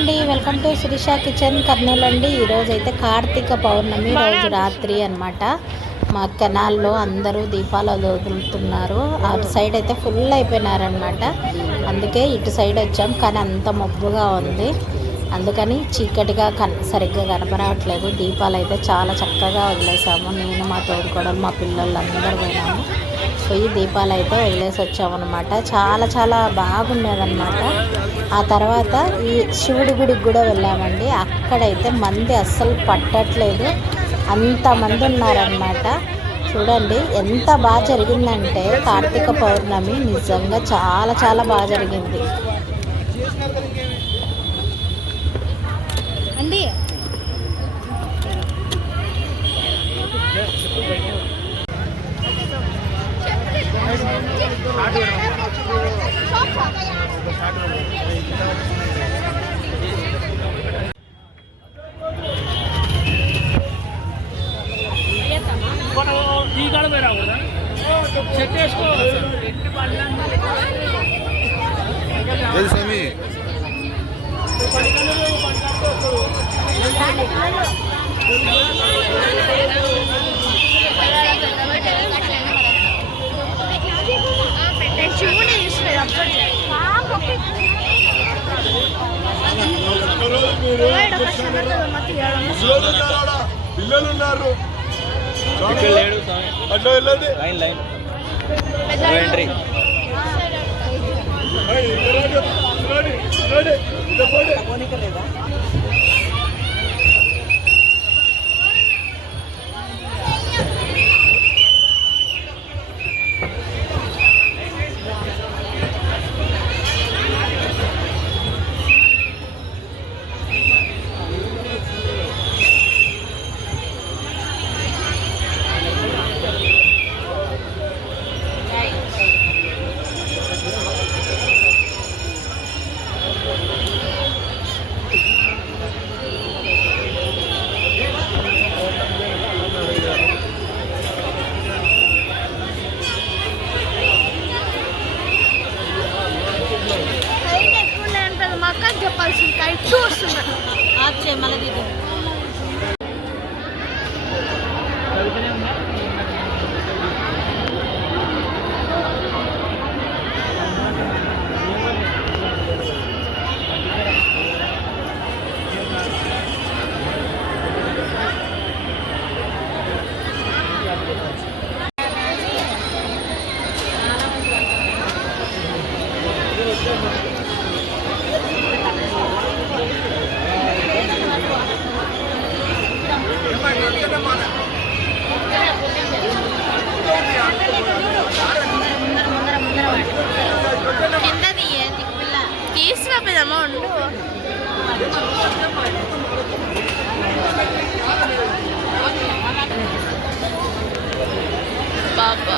అండి, welcome to Shirisha kitchen Kurnool అండి. ఈరోజు అయితే కార్తీక పౌర్ణమి రోజు రాత్రి అనమాట. మా కెనాల్లో అందరూ దీపాలు వదులుతున్నారు. అటు సైడ్ అయితే ఫుల్ అయిపోయినారనమాట. అందుకే ఇటు సైడ్ వచ్చాం, కానీ అంత మబ్బుగా ఉంది. అందుకని చీకటిగా సరిగ్గా కనపడట్లేదు. దీపాలు అయితే చాలా చక్కగా వదిలేసాము. నేను మా తోడుకోడలు మా పిల్లలు అందరూ పోయినాము. పోయి దీపాలు అయితే వదిలేసి వచ్చామన్నమాట. చాలా చాలా బాగుండేదన్నమాట. ఆ తర్వాత ఈ శివుడి గుడికి కూడా వెళ్ళామండి. అక్కడైతే మంది అస్సలు పట్టట్లేదు, అంతమంది ఉన్నారనమాట. చూడండి ఎంత బాగా జరిగిందంటే కార్తీక పౌర్ణమి నిజంగా చాలా చాలా బాగా జరిగింది అండి. పిల్లలు ఉన్నారు. చెప్పాల్సింది కరెక్ట్ వస్తుంది మళ్ళీ తీసిన పెద్దమ్మ ఉండు. బాబా